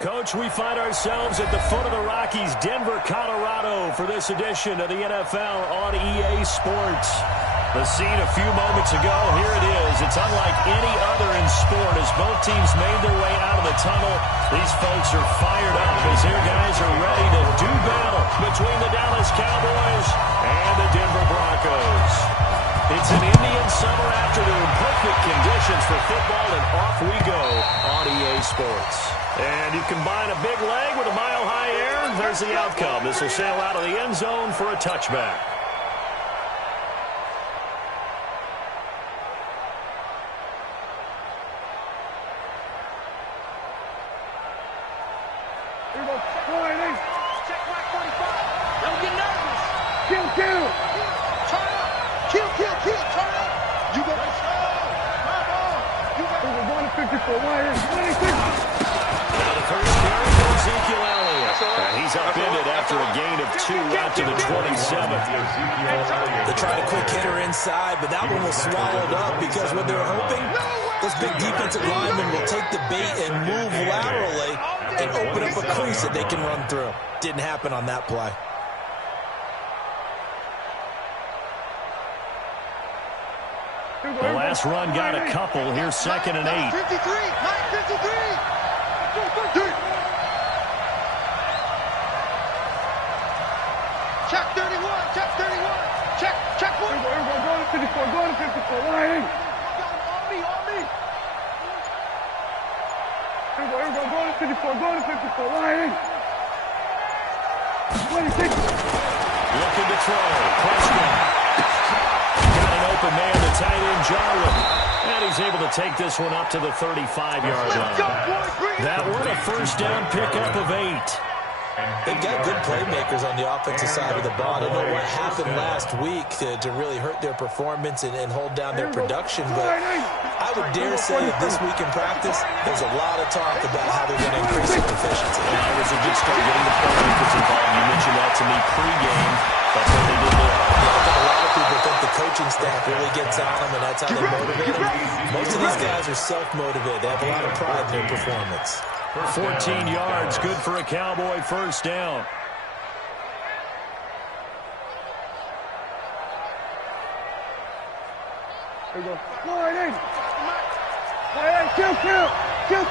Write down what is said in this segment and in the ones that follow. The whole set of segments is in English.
Coach, we find ourselves at the foot of the Rockies, Denver, Colorado, for this edition of the NFL on EA Sports. The scene a few moments ago, here it is. It's unlike any other in sport as both teams made their way out of the tunnel. These folks are fired up as their guys are ready to do battle between the Dallas Cowboys and the Denver Broncos. It's an Indian summer afternoon, perfect conditions for football, and off we go on EA Sports. And you combine a big leg with a mile-high air, there's the outcome. This will sail out of the end zone for a touchback. Here we go. Check back 45. Don't get nervous. Kill. Turn up. Kill. Turn up. You go. Let's go. Come on. You go. We're going to 54. Why is 26? Now the first carry for Ezekiel Elliott. He's upended after a gain of 2 out to the 27. They tried a quick hitter inside, but that one was swallowed up because what they were hoping, those big defensive linemen will take the bait and move laterally and open up a crease that they can run through. Didn't happen on that play. The last run got a couple. Here's 2nd and 8. 53. 953. Check 31. Check 1. Go to 54. Line. On me. Go to 54. Line. 26. Looking to throw. Preston. Got an open man to tight end Jarwin. And he's able to take this one up to the 35-yard line. That one a first down pickup of 8. They've got good playmakers on the offensive side of the ball. I don't know what happened last week to really hurt their performance and hold down their production, but I would dare say that this week in practice, there's a lot of talk about how they're going to increase their efficiency. And I was a good start getting the playmakers involved. You mentioned that to me pregame. That's what they did there. I think a lot of people think the coaching staff really gets on them, and that's how they motivate them. Most of these guys are self-motivated. They have a lot of pride in their performance. 14 yards, good for a Cowboy first down. Here we go. Line. Kill. 26.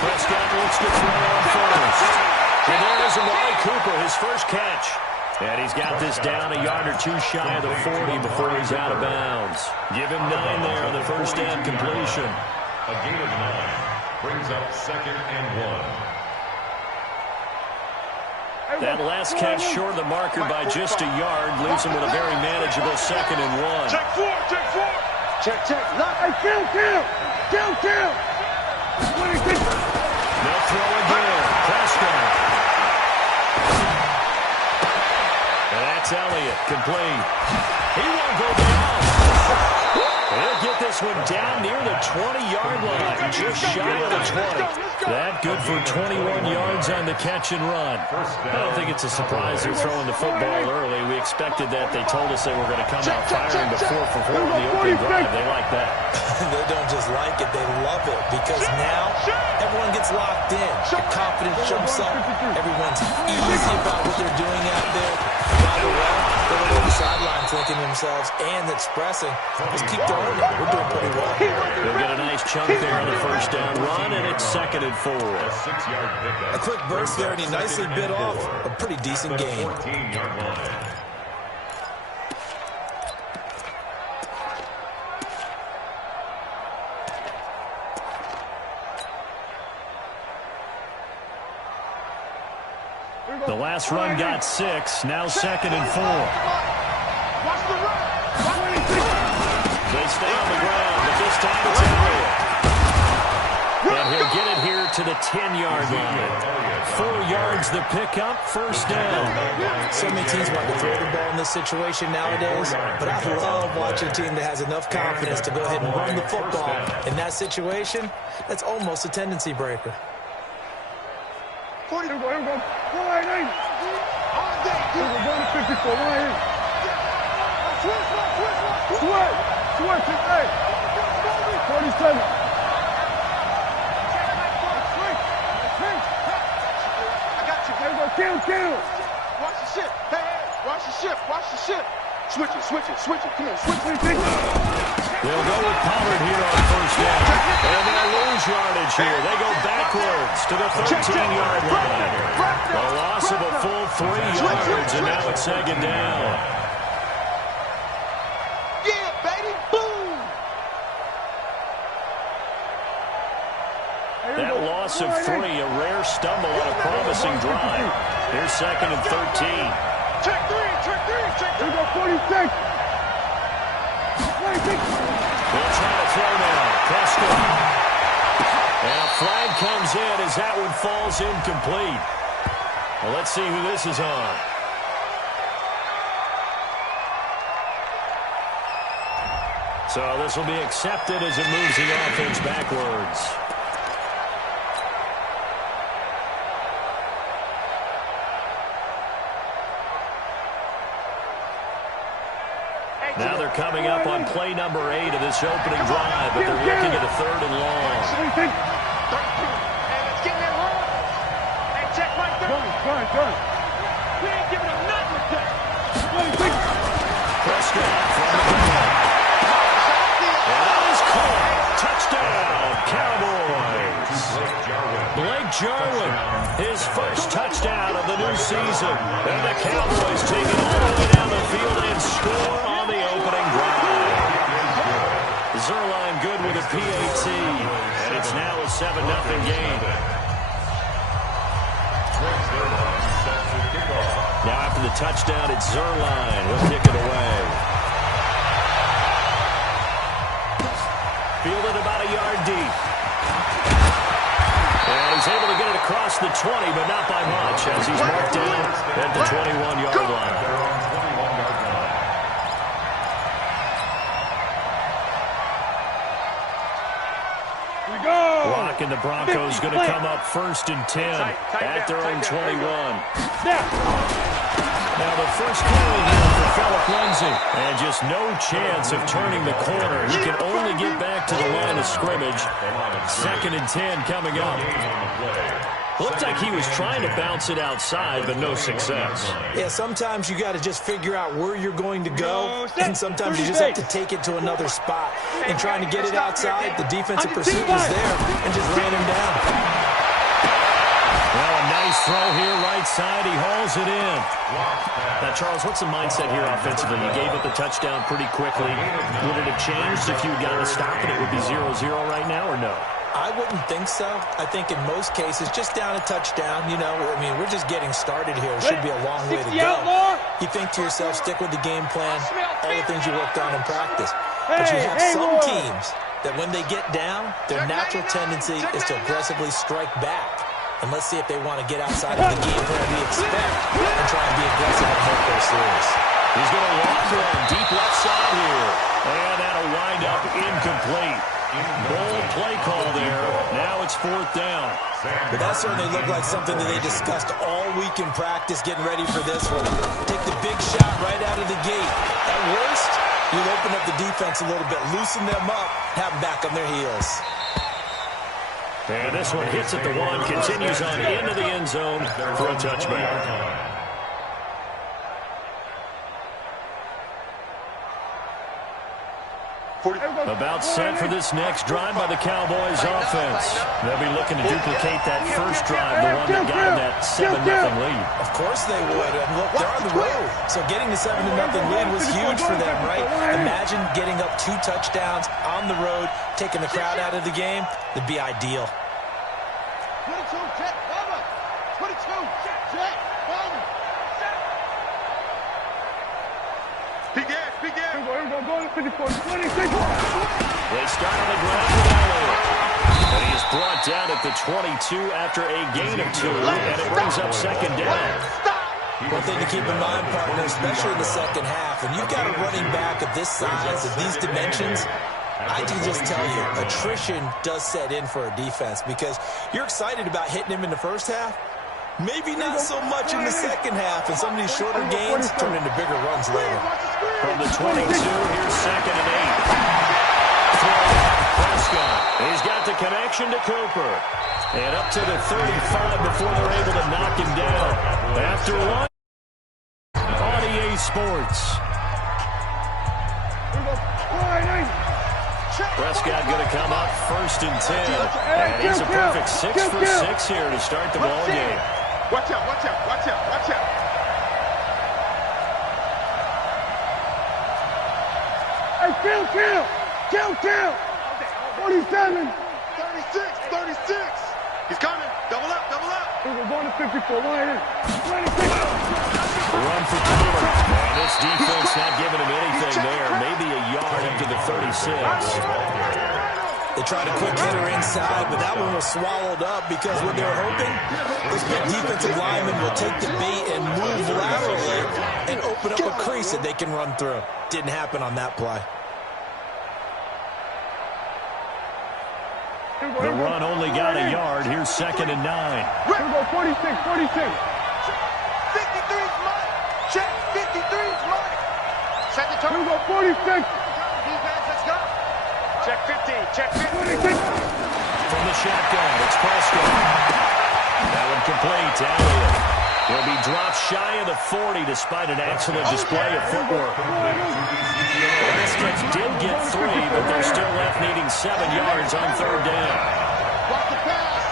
Prescott looks to throw on first. And there's Amari Cooper, his first catch. And he's got this down a yard or two shy of the 40 before he's out of bounds. Give him 9 there on the first down completion. A gain of 9 brings up 2nd and 1. That last catch short of the marker by just a yard leaves him with a very manageable 2nd and 1. Check 4. Check. Lock. Kill. 26. They'll throw again. Prescott. And that's Elliott, complete. He won't go down. He'll get this one down near the 20-yard line, just shy of the 20. That good for 21 yards on the catch and run. I don't think it's a surprise they're throwing the football early. We expected that. They told us they were going to come out firing before for 4 in the opening drive. They like that. They don't just like it, they love it, because now everyone gets locked in. Their confidence jumps up. Everyone's easy about what they're doing out there. By the way, they're on the sideline thinking to themselves and expressing, let's keep throwing it. We're doing pretty well. They'll get a nice chunk there on the first down run, and it's 2nd and 4. A quick burst there, and he nicely bit off a pretty decent game. 14-yard line. The last run got 6, now 2nd and 4. Watch the run. They stay on the ground, but this time it's Elliott. And he'll get it here to the 10-yard line. 4 yards the pickup, first down. So many teams want to throw the ball in this situation nowadays, but I love watching a team that has enough confidence to go ahead and run the football. In that situation, that's almost a tendency breaker. 40. Here we go. Line. We're going to 54. Line. Switch. 47. Kill. Watch the ship. Hey, watch the ship. Watch the ship. Switch it. Come on, switch it. They'll go with Pollard here on first down. And they'll lose yardage here. They go backwards to the 13-yard line. A loss of a full 3 yards, and now it's second down. Yeah, baby. Boom. That loss of 3, a rare stumble on a promising drive. Here's second and 13. Check three. Here we go, 46. 46. They'll try to throw now. Prescott. And a flag comes in as that one falls incomplete. Well, let's see who this is on. So this will be accepted as it moves the offense backwards. Now they're coming up on play number 8 of this opening drive, but they're looking at a 3rd and long. Hey, let's get that run. Hey, check right there. Run. We ain't giving them nothing with that. Prescott from the gun. And that is caught. Touchdown, Cowboys. Blake Jarwin, his first touchdown of the new season. And the Cowboys take it all the way down the field and score on the opening drive. Zerline good with a PAT, and it's now a 7-0 game. Now after the touchdown, it's Zerline. He'll kick it away. Fielded about a yard deep. And he's able to get it across the 20, but not by much, as he's marked down at the 21-yard line. Rock and the Broncos going to come up 1st and 10 at their own 21. Now the first carry here for Phillip Lindsay. And just no chance of turning the corner. He can only get back to the line of scrimmage. 2nd and 10 coming up. Looked like he was trying to bounce it outside, but no success. Yeah, sometimes you got to just figure out where you're going to go, and sometimes you just have to take it to another spot. And trying to get it outside, the defensive pursuit was there and just ran him down. Well, a nice throw here, right side. He hauls it in. Now, Charles, what's the mindset here offensively? You gave up the touchdown pretty quickly. Would it have changed if you had gotten a stop and it would be 0-0 right now, or no? I wouldn't think so. I think in most cases, just down a touchdown, you know, I mean, we're just getting started here. It should be a long way to go. You think to yourself, stick with the game plan, all the things you worked on in practice. But you have some teams that when they get down, their natural tendency is to aggressively strike back. And let's see if they want to get outside of the game plan we expect and try and be aggressive and take their serious. He's going to walk one deep left side here. And that'll wind up incomplete. Bold play call there. Now it's 4th down. But that certainly looked like something that they discussed all week in practice, getting ready for this one. Take the big shot right out of the gate. At worst, you'll open up the defense a little bit, loosen them up, have them back on their heels. And this one hits at the 1, continues on into the end zone for a touchback. About set for this next drive by the Cowboys offense. They'll be looking to duplicate that first drive, the one that got them that 7-0 lead. Of course they would. And look, they're on the road. So getting the 7-0 lead was huge for them, right? Imagine getting up 2 touchdowns on the road, taking the crowd out of the game. That'd be ideal. 22, check, cover. 22, check, cover. Big air. Here we go, 54, 26. They start on the ground with Elliott. And he is brought down at the 22 after a gain of 2, and it brings up 2nd down. One thing to keep in mind, partner, especially in the second half, when you've got a running back of this size, of these dimensions, I can just tell you, attrition does set in for a defense because you're excited about hitting him in the first half. Maybe not so much in the second half, and some of these shorter gains turn into bigger runs later. From the 22, here's 2nd and 8. Throw, Prescott. He's got the connection to Cooper. And up to the 35 before they're able to knock him down. After one on EA Sports. Prescott going to come up 1st and 10. And he's a perfect 6 for 6 here to start the ball game. Watch out, watch out, watch out, watch out. Hey, kill. 47. 36. He's coming. Double up. We're going to 54. Right in. 26. Run for Taylor. And this defense not giving him anything there. Maybe a yard up to the 36. They tried a quick hitter inside, but that one was swallowed up because what they're hoping, this big defensive lineman will take the bait and move laterally and open up a crease that they can run through. Didn't happen on that play. The run only got a yard. Here's 2nd and 9. Here we go, 46. 53's mine. Check, 53's mine. Second turn. Here we go, 46. Defense, let's go. Check 50. From the shotgun, it's Prescott. That one complete to Elliott. He'll be dropped shy of the 40 despite an excellent display of footwork. This catch did get 3, but they're still left needing 7 yards on 3rd down. Watch the pass.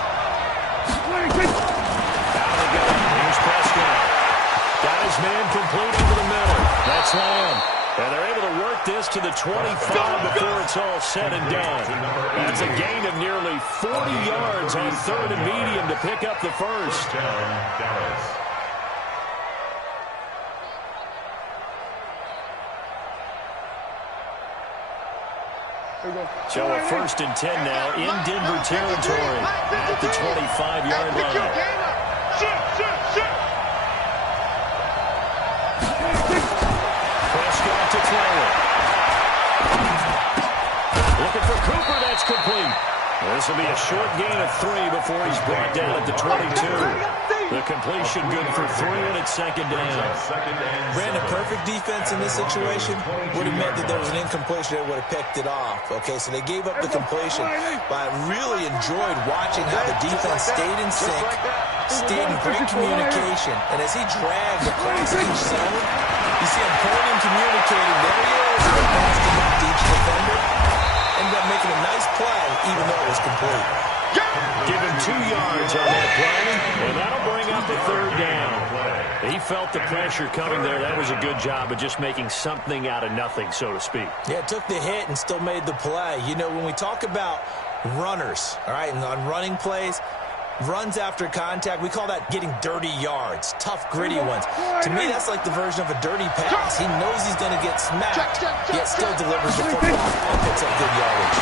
Out they go. Here's Prescott. Got his man complete over the middle. That's Lamb. And they're able to work this to the 25 before it's all said and done. That's a gain of nearly 40 yards on 3rd and medium to pick up the first. So a 1st and 10 now in Denver territory at the 25-yard line. Prescott to throw it. Looking for Cooper, that's complete. This will be a short gain of 3 before he's brought down at the 22. The completion good for 3, and it's 2nd down. Brandon, perfect defense in this situation would have meant that there was an incompletion that would have picked it off. Okay, so they gave up the completion, but I really enjoyed watching how the defense stayed in sync, stayed in great communication, and as he dragged across each zone, you see him pulling and communicating. There he is, and passed him up to each defender. Ended up making a nice play, even though it was complete. Give him 2 yards on that play, and that'll bring up the 3rd down. He felt the pressure coming there. That was a good job of just making something out of nothing, so to speak. Yeah, took the hit and still made the play. You know, when we talk about runners, all right, and on running plays, runs after contact, we call that getting dirty yards, tough, gritty ones. To me, that's like the version of a dirty pass. He knows he's going to get smacked, yet still delivers the football and puts up good yardage.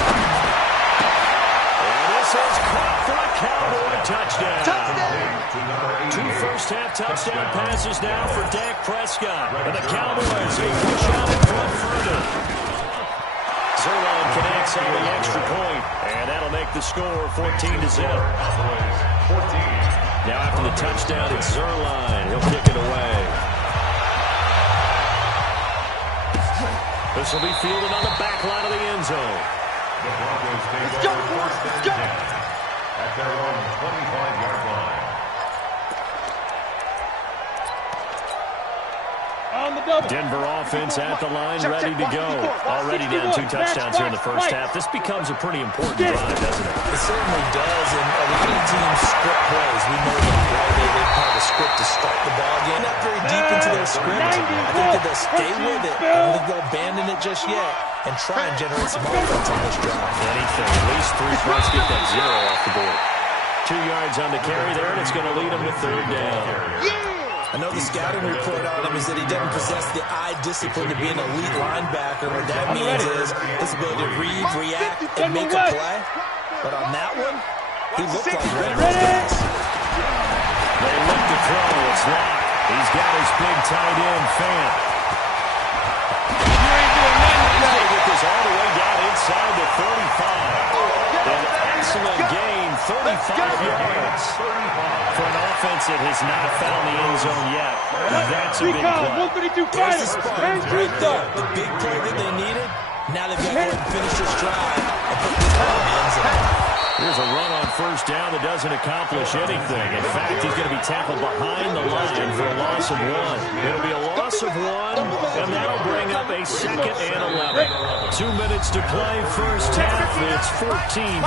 This is caught for a Cowboy touchdown. 2 first-half touchdown passes now for Dak Prescott. And the Cowboys, they push out in front further. Zerline connects on the extra point, and that'll make the score 14-0. Now after the touchdown, it's Zerline. He'll kick it away. This will be fielded on the back line of the end zone. The Broncos take over 1st and 10 at their own 25-yard line. Denver offense at the line, ready to go. Already down 2 touchdowns here in the first half. This becomes a pretty important drive, doesn't it? It certainly does, and a lot of teams script plays. We know that they have a script to start the ball game. Not very deep into their script. I think that they'll stay with it. I don't think they'll abandon it just yet and try and generate some offense on this drive. Anything, at least 3 points, get that 0 off the board. 2 yards on the carry there, and it's going to lead them to 3rd down. I know the scouting report on him is that he doesn't possess the eye discipline to be an elite linebacker. What that means is his ability to read, react, and make a play. But on that one, he looked like one of those guys. They look to throw. It's locked. He's got his big tight end, Fant. He's going to get this all the way down inside the 35. An excellent gain, 35 yards. For an offense that has not found the end zone yet, that's a big play. There's the spark right there. The big play that they needed, Now they've got to go and finish this drive and put this ball in the end zone. Here's a run on first down that doesn't accomplish anything. In fact, he's going to be tackled behind the line for a loss of 1. It'll be a loss of 1, and that'll bring up a 2nd and 11. 2 minutes to play first half. It's 14-0.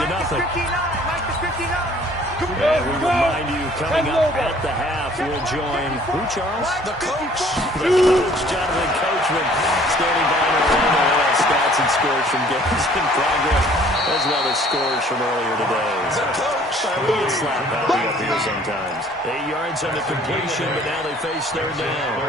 And we remind you, coming up at the half, we'll join who, Charles? The coach. The coach, Jonathan Coachman, standing by to run the stats and scores from games in progress, as well as scores from earlier today. The coach. We get slap happy up here sometimes. 8 yards on the completion, but now they face 3rd down.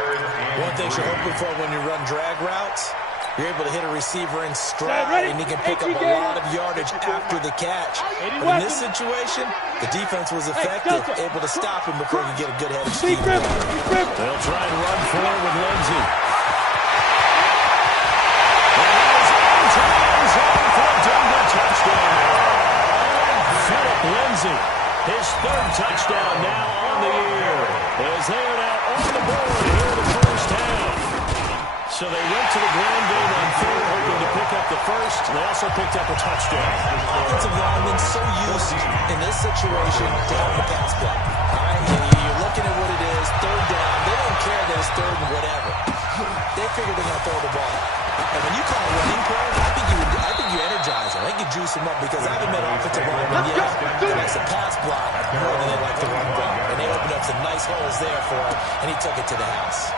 One thing you're hoping for when you run drag routes, you're able to hit a receiver in stride, and he can pick up a lot of yardage after the catch. But in this situation, the defense was effective, able to stop him before he could get a good head of steam. They'll try and run forward with Lindsey. Touchdown. Philip Lindsey, his 3rd touchdown now on the year, as they are now on the board here in the first half. So they went to the ground game on 3rd, hoping to pick up the first. They also picked up a touchdown. Offensive linemen so used in this situation to have the pass block. All right, you're looking at what it is, 3rd down. They don't care that it's 3rd and whatever. They figure they're going to throw the ball. And when you call a running play, I think you energize them. I think you juice them up, because I haven't met offensive linemen yet that likes a pass block more than they like the run block. And they opened up some nice holes there for him, and he took it to the house.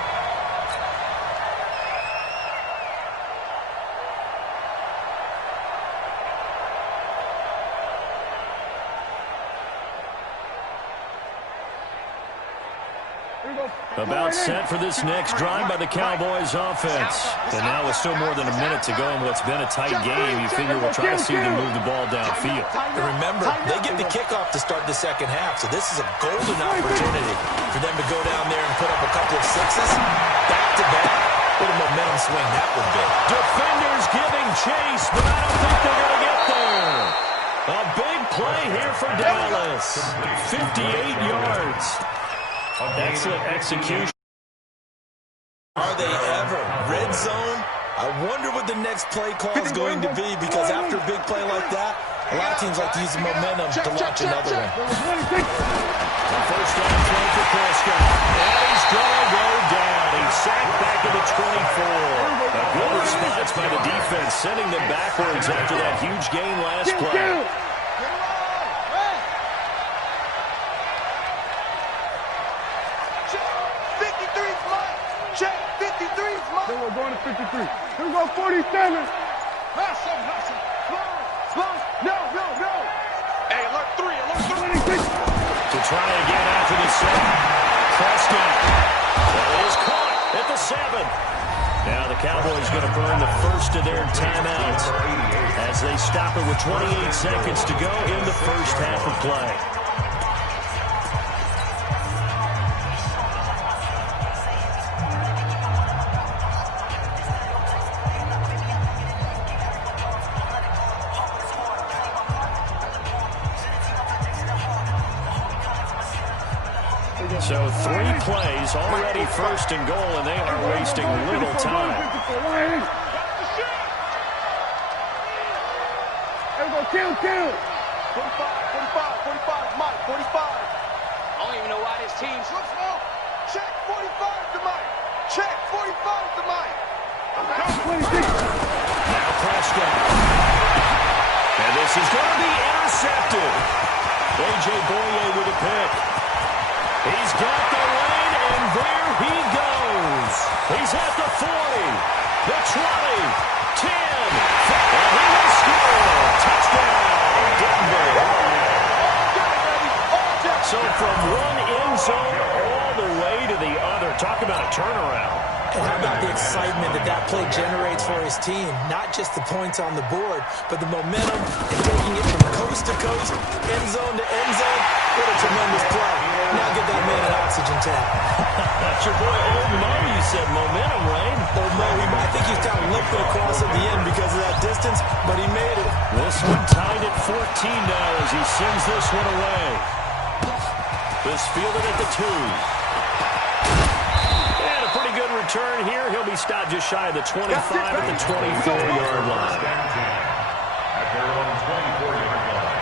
About set for this next drive by the Cowboys offense. And now with still more than a minute to go in what's been a tight game, you figure we'll try to see them move the ball downfield. And remember, they get the kickoff to start the second half, so this is a golden opportunity for them to go down there and put up a couple of sixes back-to-back. What a momentum swing that would be. Defenders giving chase, but I don't think they're going to get there. A big play here for Dallas. 58 yards. Excellent execution. Are they ever? Red zone? I wonder what the next play call is going to be, because after a big play like that, a lot of teams like to use the momentum to launch another one. First down play for Prescott. And he's going to go down. He's sacked back to the 24. A good response by the defense, sending them backwards after that huge gain last play. We're going to 53. Here we go, 47. Hustle. No. Hey, alert 3. To try again after the set. Prescott. That is caught at the 7. Now the Cowboys going to burn the first of their timeouts as they stop it with 28 seconds to go in the first half of play. So 3 plays, already first and goal, and they are wasting little time. Kill. 45, Mike, 45. I don't even know why this team's... Look small. Check 45 to Mike. Check 45 to Mike. Now Prescott. And this is going to be intercepted. A.J. Boye with a pick. He's got the lane, and there he goes. He's at the 40, the 20, 10, and he will score. Touchdown, Denver. So from one end zone all the way to the other. Talk about a turnaround. And how about the excitement that play generates for his team? Not just the points on the board, but the momentum and taking it from coast to coast, end zone to end zone. What a tremendous play. Now give that man an oxygen tank. That's your boy Old Mo. You said momentum, Wayne. Old Mo, I think he's kind of limping across at the end because of that distance, but he made it. This one tied at 14 now as he sends this one away. This fielded at the 2. return here. He'll be stopped just shy of the 25 at the 24-yard line. At their own 24-yard line.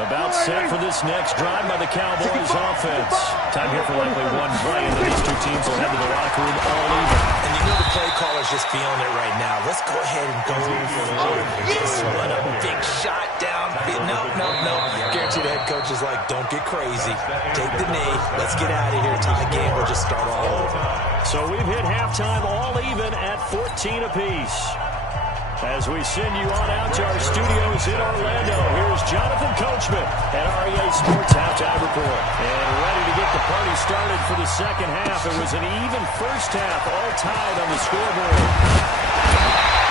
About set for this next drive by the Cowboys offense. Time here for likely one play, and then these two teams will head to the locker room all even. And you know the play caller's just feeling it right now. Let's go ahead and go for this one. A big shot down. No. Guarantee the head coach is like, don't get crazy. Take the knee. Let's get out of here. Tie game. We'll just start all over. So we've hit halftime all even at 14 apiece. As we send you on out to our studios in Orlando, here's Jonathan Coachman at REA Sports Halftime Report. And ready to get the party started for the second half. It was an even first half, all tied on the scoreboard.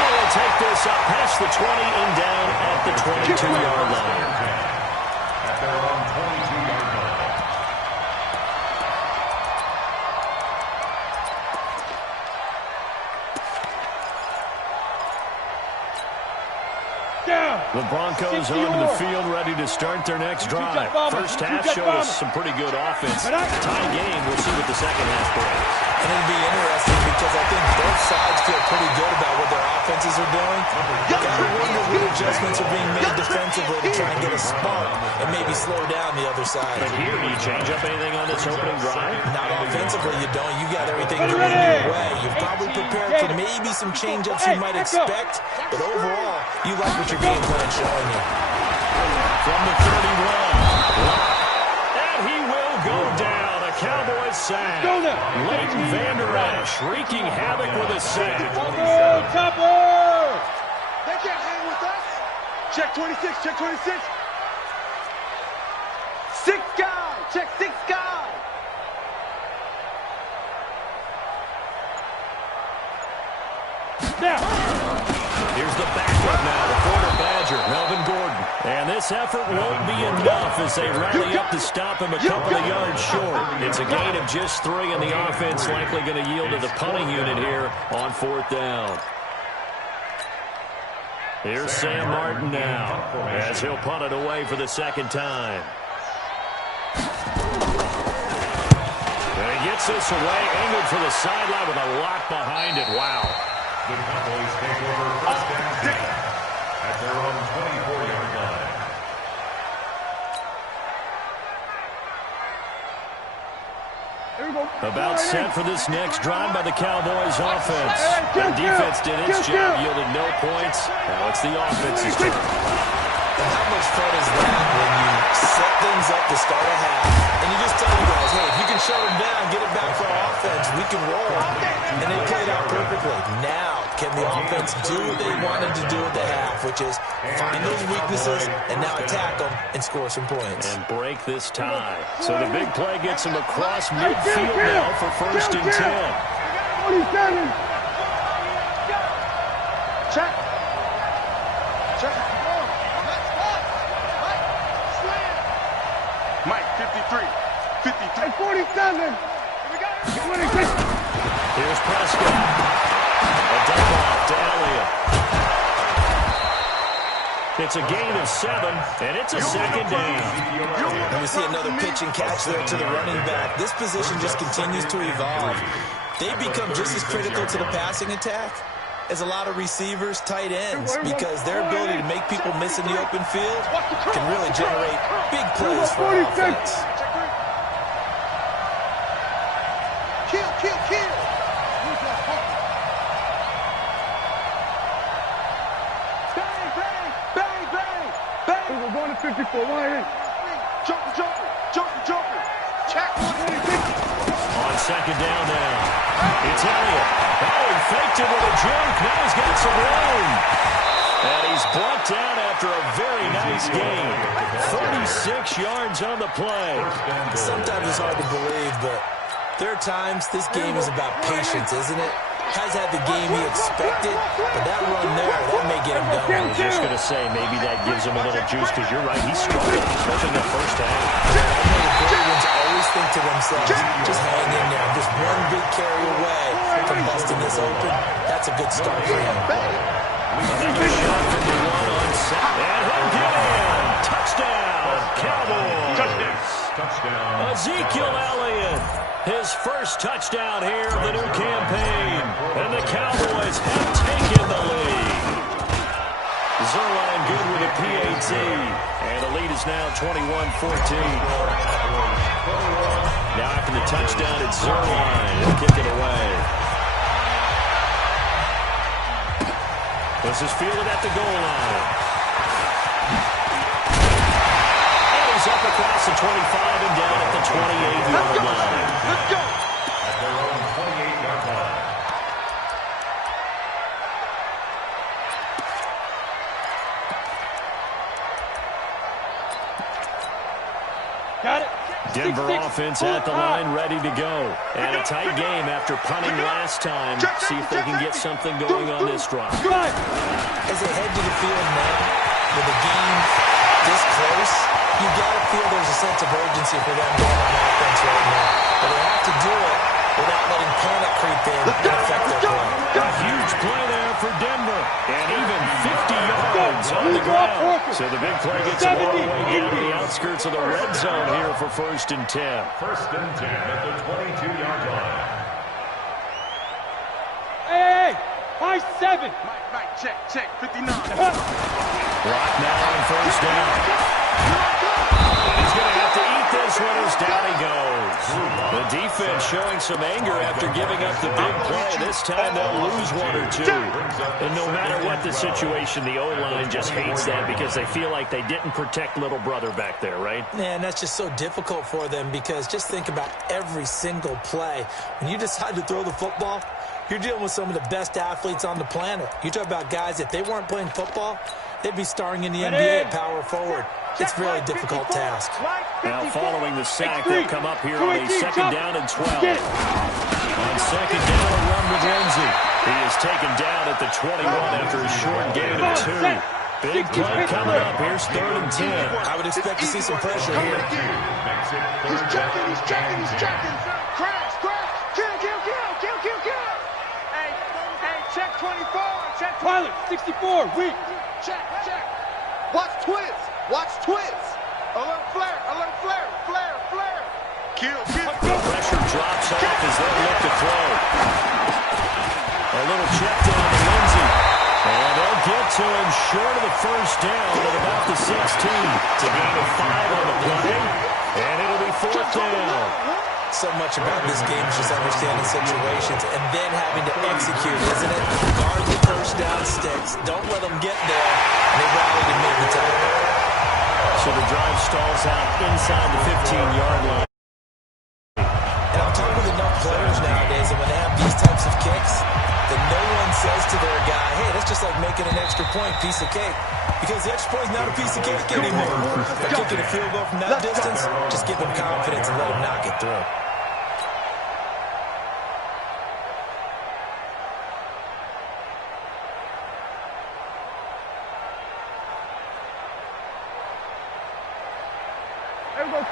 Well, we'll take this up past the 20 and down at the 22-yard line. At their own 22-yard line. The Broncos onto the field, ready to start their next drive. First half showed us some pretty good offense. Tie game, we'll see what the second half brings. And it'll be interesting because I think both sides feel pretty good about what their offenses are doing. You gotta wonder what adjustments are being made defensively to try and get a spark and maybe slow down the other side. But here, do you change up anything on this opening drive? Not offensively, you don't. You got everything going your way. You've probably prepared for maybe some change-ups you might expect, but overall, you like what your game plan is showing you. From the 31. And he will go down. A Cowboys sack. Leighton Vander Esch wreaking havoc with a sack. They can't hang with us. Check 26, check 26. 6 guy, check 6 guy. Here's the backup now, the former Badger, Melvin Gordon. And this effort won't be enough as they rally up to stop him a couple of yards short. It's a gain of just 3, and the offense likely going to yield to the punting unit here on 4th down. Here's Sam Martin now as he'll punt it away for the second time. And he gets this away, angled for the sideline with a lock behind it. Wow. The Cowboys take over first and 10 at their own 24-yard line. About set for this next drive by the Cowboys offense. The defense did its job, yielded no points. Now it's the offense's turn. And how much fun is that when you set things up to start a half, and you just tell you guys, hey, if you can shut them down, get it back for our offense, we can roll. And they played out perfectly. Now, can the offense do what they wanted to do at the half, which is find those weaknesses and now attack them and score some points. And break this tie. So the big play gets them across midfield now for 1st and 10. 27. Check. Check. Mike, 53. 53. 47. Here's Prescott. A dump off to Elliott. It's a gain of 7, and it's a second down. And we see another pitch and catch there to the running back. This position just continues to evolve. They become just as critical to the passing attack as a lot of receivers, tight ends, because their ability to make people miss in the open field can really generate big plays for our offense. Kill, kill, kill. Bang, bang, bang, bang, bang. We're going to 54, right in. Jumper, jumper, jumper, jumper. Check. On second down now. It's Elliott. Oh, he faked it with a juke. Now he's got some room. And he's brought down after a very nice game. 36 yards on the play. Sometimes it's hard to believe, but there are times this game is about patience, isn't it? Has had the game he expected, but that run there, that may get him done. I was just going to say, maybe that gives him a little juice, because you're right, he struggled, especially in the first half. Everyone's always think to themselves, just hang in there. Just one big carry away from busting this open. That's a good start for him. Another shot from the 1 on set. And he'll get in. Touchdown, Cowboys. Touchdown. Ezekiel Elliott, his first touchdown here of the new campaign. And the Cowboys have taken the lead. Zerline good with a PAT. And the lead is now 21-14. Now after the touchdown, it's Zerline. He'll kick it away. This is fielded at the goal line. He's up across the 25 and down at the 28-yard line. Let's go. At their own 28-yard line. Got it. Denver offense at the line, ready to go. And a tight game after punting last time. See if they can get something going on this drive. As they head to the field now, with the game this close, you got to feel there's a sense of urgency for them going on offense right now. But they have to do it without letting panic creep in and affect their play. A huge play there for Denver. And even 50 yards on the ground. So the big play gets them all the way down to the outskirts of the red zone here for 1st and 10. 1st and 10 at the 22-yard line. Hey, high 7. Mike, check, 59. Block now on 1st down. He's going to have to eat this one as down he goes. The defense showing some anger after giving up the big play. This time they'll lose one or two. And no matter what the situation, the O-line just hates that because they feel like they didn't protect little brother back there, right? Man, that's just so difficult for them because just think about every single play. When you decide to throw the football, you're dealing with some of the best athletes on the planet. You talk about guys, if they weren't playing football, they'd be starring in the NBA at power forward. It's a really difficult task. Now following the sack, they'll come up here on a 2nd down and 12. On 2nd down, a run with Lindsey. He is taken down at the 21 after a short gain of 2. Big play coming up. Here's 3rd and 10. I would expect to see some pressure here. He's checking. Crash. Kill. Hey, check 24. Check Pilot, 64, weak. Check. Watch twins. Alert flare. Kill. The pressure drops off as they look to throw. A little check down to Lindsey. And they'll get to him short of the 1st down at about the 16. It's a gain of 5 on the play. And it'll be 4th down. So much about this game is just understanding situations and then having to execute, isn't it? Guard the 1st down sticks. Don't let them get there. They rallied and made the tackle. So the drive stalls out inside the 15-yard line. And I'm talking with enough players nowadays, and when they have these types of kicks, then no one says to their guy, hey, that's just like making an extra point, piece of cake. Because the extra point is not a piece of cake anymore. By kicking a field goal from that distance, just give them confidence and let them knock it through.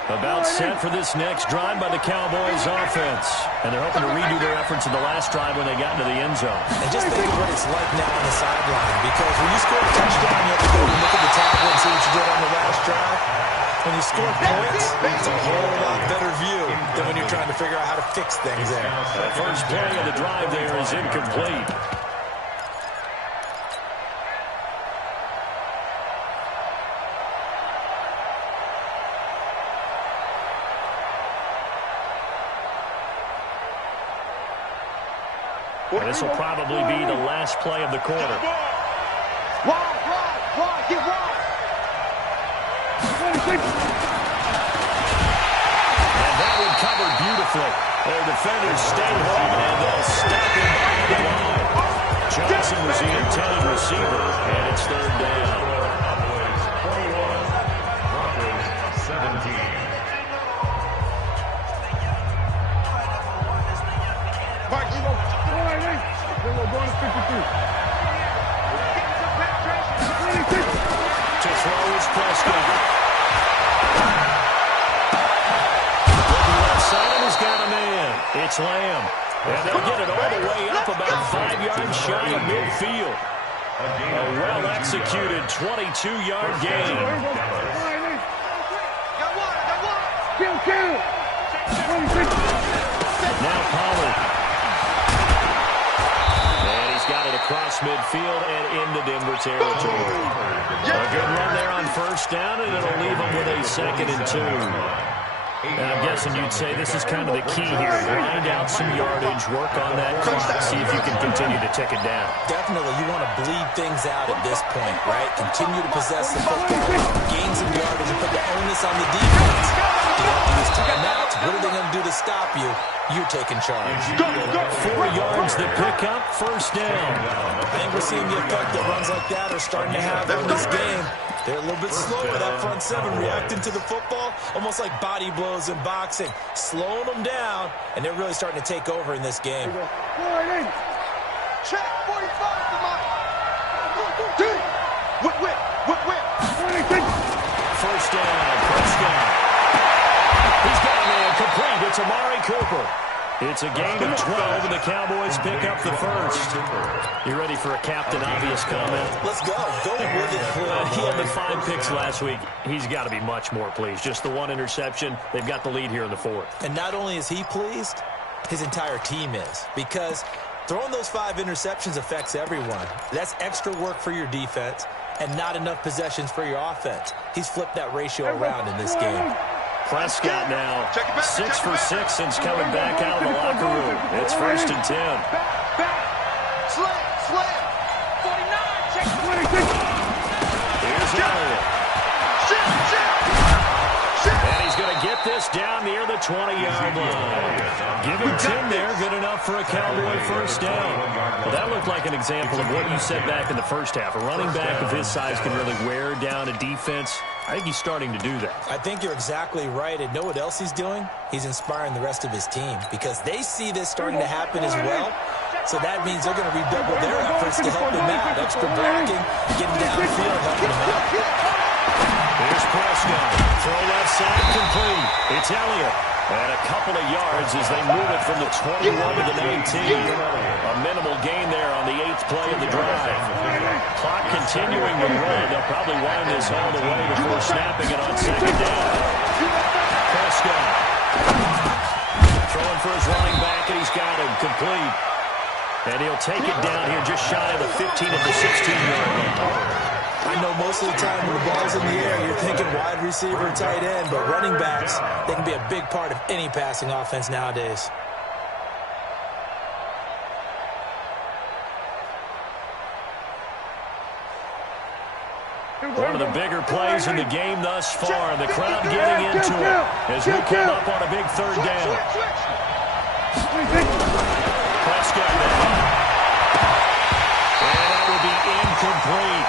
About set for this next drive by the Cowboys offense. And they're hoping to redo their efforts in the last drive when they got into the end zone. And just think of what it's like now on the sideline. Because when you score a touchdown, you have to go and look at the tablet and see what you did on the last drive. When you score points, it's a whole lot better view than when you're trying to figure out how to fix things there. The first play of the drive there is incomplete. And this will probably be the last play of the quarter. Wide, get wide. And that one covered beautifully. Their defenders stay home, and they'll stop him by the line. Johnson was the intended receiver, and it's 3rd down. 17. Mike, you go. We're going to 52. To throw is Prescott. Looking left side, and he's got a man. It's Lamb. And they'll get it all the way up about 5 yards shy of midfield. A well-executed 22-yard gain. Kill. 26. Now Pollard. And he's got it across midfield and into Denver territory. A good run there on first down, and it'll leave them with a 2nd and 2. And I'm guessing you'd say this is kind of the key here. Grind out some yardage, work on that clock, see if you can continue to tick it down. Definitely, you want to bleed things out at this point, right? Continue to possess the football, gain some yardage, and put the onus on the defense. Do you have to use timeouts? What are they going to do to stop you? You're taking charge. 4 yards that pick up, first down. I think we're seeing the effect that runs like that are starting to have on this game. They're a little bit slower, that front 7, reacting to the football, almost like body blows in boxing, slowing them down, and they're really starting to take over in this game. Check 45 to my. Whip. First down, Prescott. He's got a man complete. It's Amari Cooper. It's a gain of 12, and the Cowboys pick up the first. You ready for a Captain Obvious comment? Let's go. Go with it. He had the 5 picks last week. He's got to be much more pleased. Just the 1 interception. They've got the lead here in the 4th. And not only is he pleased, his entire team is. Because throwing those 5 interceptions affects everyone. That's extra work for your defense and not enough possessions for your offense. He's flipped that ratio around in this game. Prescott now 6 for 6 since coming back out of the locker room. It's 1st and 10. Slam. 49. Check 26. Here's Elliott. And he's going to get this down near the 20-yard line. Give him 10 there, good enough for a Cowboy first down. Well, that looked like an example of what you said back in the first half. A running back of his size can really wear down a defense. I think he's starting to do that. I think you're exactly right. And know what else he's doing? He's inspiring the rest of his team because they see this starting to happen as well. So that means they're going to redouble their efforts to help him out. Extra blocking, getting downfield, helping him out. Here's Prescott. Throw left side complete. It's Elliott. And a couple of yards as they move it from the 21 to the 19. A minimal gain there on the 8th play of the drive. Clock continuing to run. They'll probably wind this all the way before snapping it on 2nd down. Prescott throwing for his running back, and he's got him complete. And he'll take it down here just shy of the 15 of the 16-yard line. I know most of the time when the ball's in the air, you're thinking wide receiver, tight end, but running backs, they can be a big part of any passing offense nowadays. One of the bigger plays in the game thus far. The crowd getting into it as we come up on a big 3rd down. Prescott now. And that will be incomplete.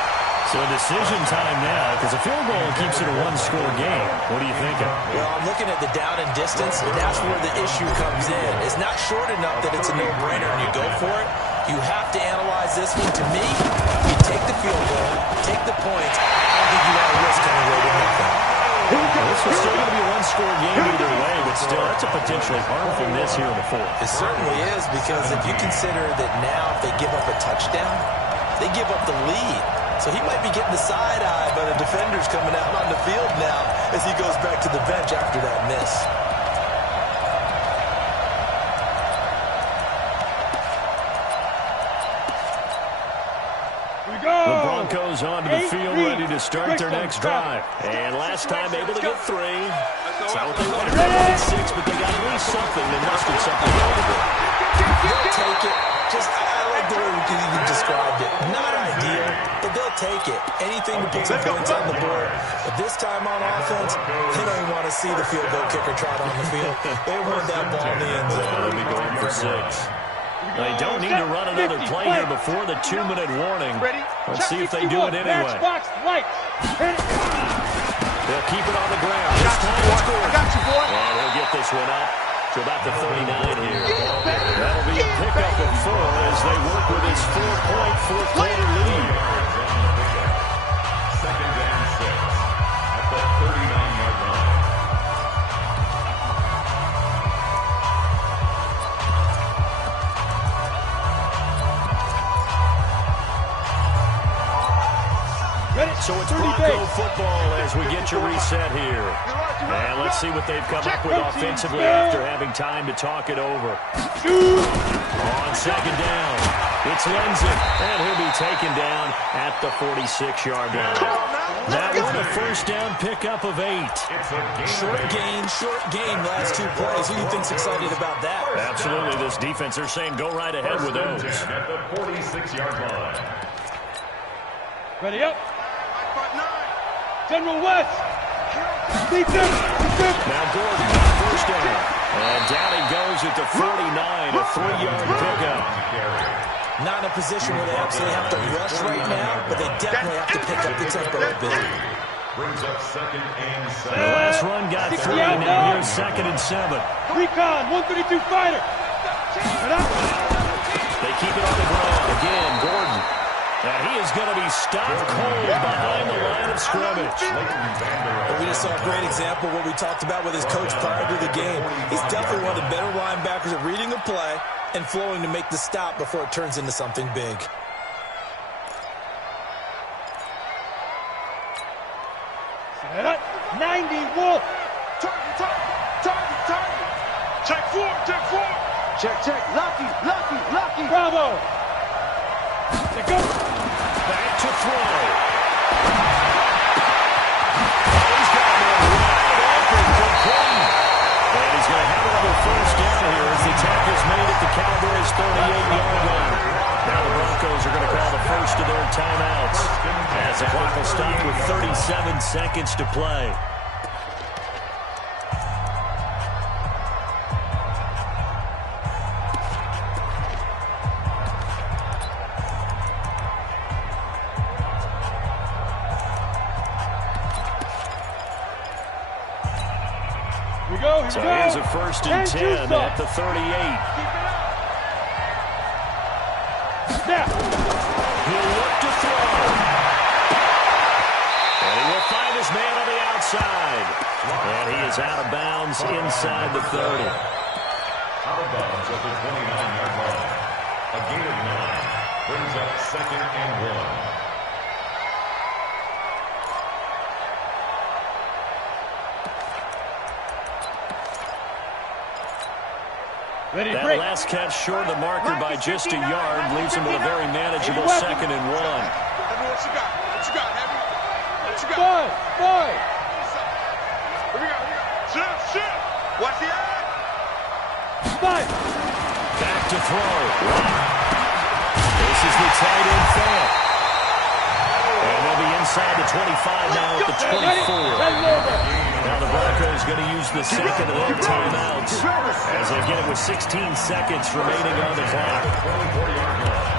So decision time now, because a field goal keeps it a 1-score game. What are you thinking? Well, I'm looking at the down and distance, and that's where the issue comes in. It's not short enough that it's a no-brainer and you go for it. You have to analyze this one. To me, you take the field goal, take the points. I don't think you want to risk any way to nothing. This is still going to be a 1-score game either way, but still, that's a potentially harmful miss here in the 4th. It certainly is, because if you consider that now if they give up a touchdown, they give up the lead. So he might be getting the side eye by the defenders coming out on the field now as he goes back to the bench after that miss. The Broncos onto the field, ready to start their next drive. And last time able to get 3. It's not what they wanted. They wanted 6, but they got at least something. They mustered something out of it. They'll take it. I like the way you described it. Not ideal, but they'll take it. Anything to put some points on the board. But this time on offense, they don't even want to see the field goal kicker trot on the field. They want that ball in the end zone. They'll be going for 6. They don't need to run another play here before the 2-minute warning. Let's see if they do it anyway. They'll keep it on the ground. This time it's good. And he'll get this one up to about the 39 here. That'll be a pickup of 4 as they work with his 4-point fourth-quarter lead. 2nd and 6 at the 39-yard line. So it's Bronco football as we get your reset here. And let's see what they've come up with offensively after having time to talk it over. On second down, it's Lindsay, and he'll be taken down at the 46-yard line. That one a first down pickup of 8. Short gain, last 2 plays. Who do you think's excited about that? Absolutely, this defense, they're saying go right ahead with those. At the 46-yard line. Ready up. General West. Defense. Now Gordon, first down. And down he goes at the 49, a 3-yard pickup. Not in a position where they absolutely have to rush right now, but they definitely have to pick up the tempo a bit. Brings up second and The 7. last run got 3, now here's second and 7. Recon, 132 fighter. They keep it on the ground. Again, Gordon. And he is going to be stopped cold behind the line of scrimmage. We just saw a great example of what we talked about with his coach prior to the game. He's definitely one of the better linebackers at reading a play and flowing to make the stop before it turns into something big. Set up. 90 Wolf. Target. Check 4. Check. Lucky. Bravo. Let go. Back to throw. He's got one wide open, complete. And he's going to have another first down here as the tackle's made at the Cowboys' 38-yard line. Now the Broncos are going to call the first of their timeouts as the clock will stop with 37 seconds to play. So here's a first and 10 at the 38. He'll look to throw. And he will find his man on the outside. And he is out of bounds inside the 30. Out of bounds at the 29-yard line. A gain of 9 brings up second and 1. That last catch short of the marker by just a yard leaves him with a very manageable second and 1. What you got? Boy. Here we go. Shift. What's the eye? Back to throw. This is the tight end fail. And they'll be inside the 25 now at the 24. Now the Broncos going to use the second of their timeouts as they get it with 16 seconds remaining on the clock. 24-yard line.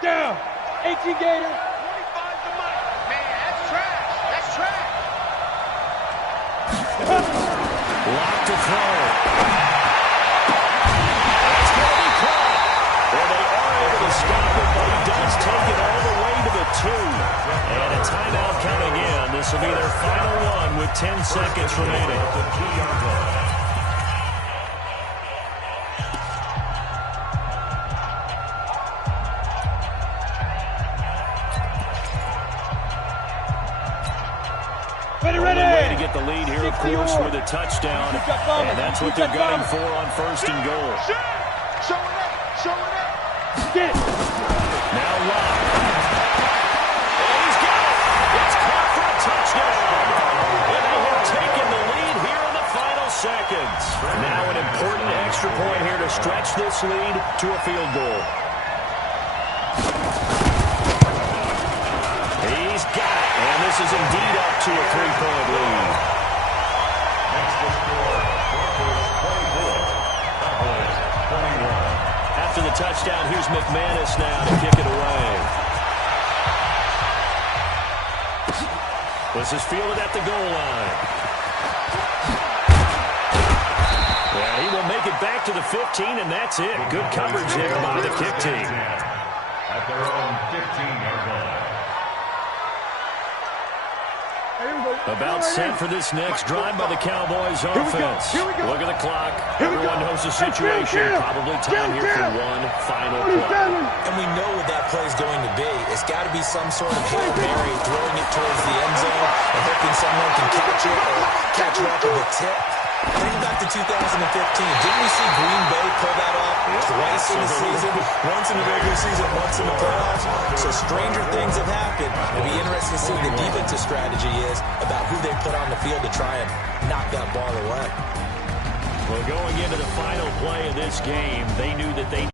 Down. 18 Gator. 25's the money. Man, that's trash. Lock to throw. That's going to be caught. Well, they are able to stop it, but he does take it all the way to the 2. And a timeout coming in. This will be their final one with 10 seconds remaining. Ready. Way to get the lead here, of course, with a touchdown. And that's what they're gunning for on first and goal. Show it up. Get it. Now Locke. And he's got it. It's caught for a touchdown. And they have taken the lead here in the final seconds. Now an important extra point here to stretch this lead to a field goal. He's got it. And this is indeed up to a 3-point lead. Next to score, Broncos 24, Cowboys 21. After the touchdown, here's McManus now to kick it away. This is fielded at the goal line. And he will make it back to the 15, and that's it. Good coverage there by the kick team. their own 15-yard line. About set for this next drive by the Cowboys offense. Look at the clock. Everyone knows the situation. Probably time here for one final play. And we know what that play is going to be. It's got to be some sort of Hail Mary, throwing it towards the end zone and hoping someone can catch it or catch it off of a tip. Think back to 2015. Didn't we see Green Bay pull that off twice in the season? Once in the regular season, once in the playoffs. So stranger things have happened. It'll be interesting to see what the defensive strategy is about who they put on the field to try and knock that ball away. Well, going into the final play of this game, they knew that they